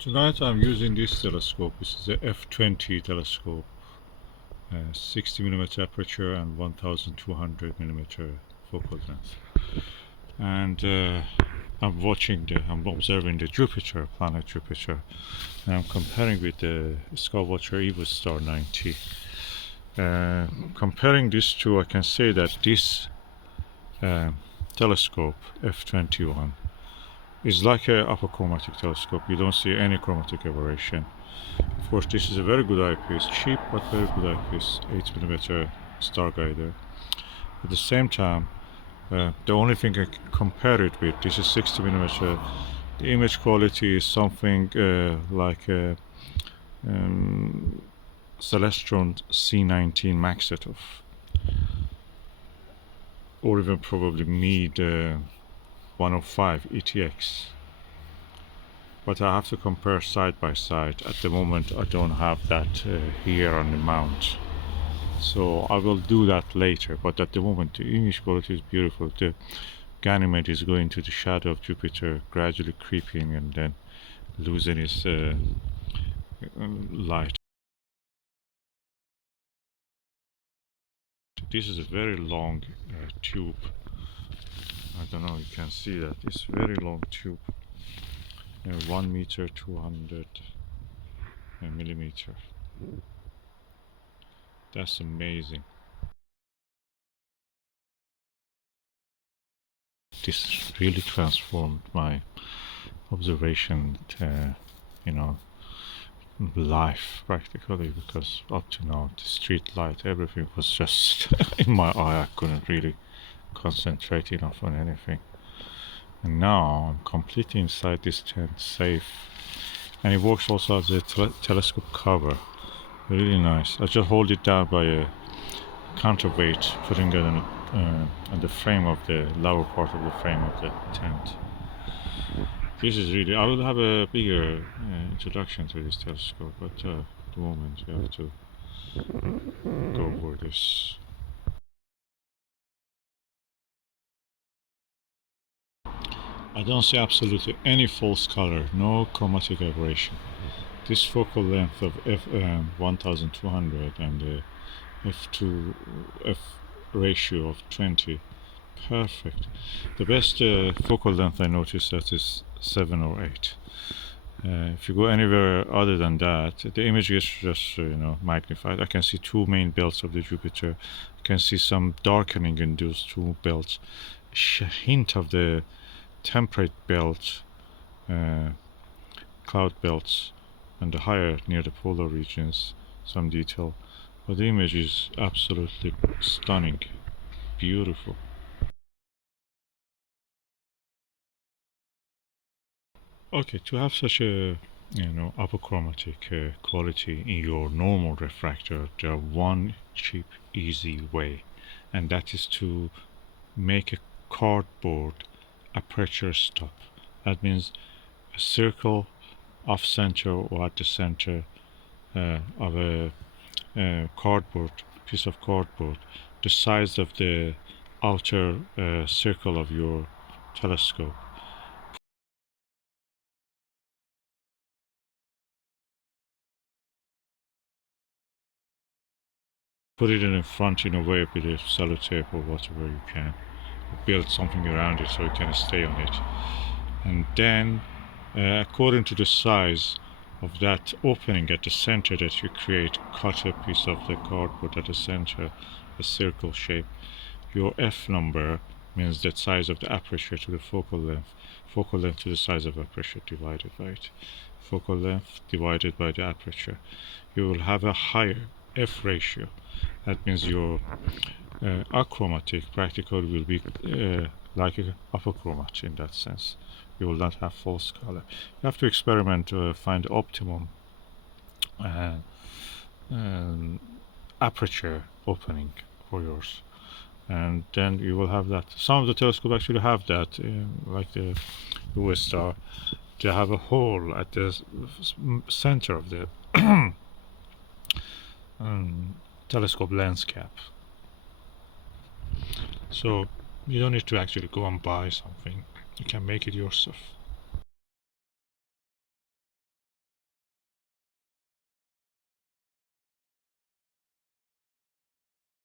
Tonight I'm using this telescope. This is the F20 telescope, 60mm aperture and 1200mm focal length. And I'm observing the Jupiter, planet Jupiter, and I'm comparing with the Skywatcher Evostar 90. Comparing these two, I can say that this telescope, F21, is like a achromatic telescope. You don't see any chromatic aberration. Of course, this is a very good eyepiece, cheap but very good eyepiece, 8mm Starguider. At the same time, the only thing I can compare it with, this is 60mm. The image quality is something like a Celestron C19 Max Setov, or even probably Meade 105 ETX. But I have to compare side by side. At the moment I don't have that here on the mount, so I will do that later. But at the moment the image quality is beautiful. The Ganymede is going to the shadow of Jupiter, gradually creeping and then losing its light. This is a very long tube. I don't know, you can see that. It's a very long tube. 1 meter 200 millimeter. That's amazing. This really transformed my observation, life practically, because up to now the street light, everything was just in my eye. I couldn't really concentrate enough on anything. And now I'm completely inside this tent, safe. And it works also as a telescope cover. Really nice. I just hold it down by a counterweight, putting it on the frame of the lower part of the frame of the tent. This is really, I will have a bigger introduction to this telescope, but at the moment we have to go over this. I don't see absolutely any false color, no chromatic aberration. This focal length of f1200 and the f ratio of 20, perfect. The best focal length I noticed that is 7 or 8. If you go anywhere other than that, the image gets just magnified. I can see two main belts of the Jupiter. I can see some darkening in those two belts. Hint of the temperate belt, cloud belts, and the higher near the polar regions, some detail. But the image is absolutely stunning, beautiful. Okay, to have such a apochromatic quality in your normal refractor, there are one cheap, easy way, and that is to make a cardboard aperture stop. That means a circle off center or at the center of a cardboard, piece of cardboard, the size of the outer circle of your telescope. Put it in front in a way with a sellotape or whatever you can. Build something around it so it can stay on it. And then, according to the size of that opening at the center that you create, cut a piece of the cardboard at the center, a circle shape. Your F number means the size of the aperture to the focal length to the size of aperture divided by it, focal length divided by the aperture. You will have a higher F ratio. That means your achromatic practically will be like a apochromat in that sense. You will not have false color. You have to experiment to find the optimum aperture opening for yours, and then you will have that. Some of the telescopes actually have that, like the Evostar. They have a hole at the center of the telescope lens cap. So you don't need to actually go and buy something. You can make it yourself.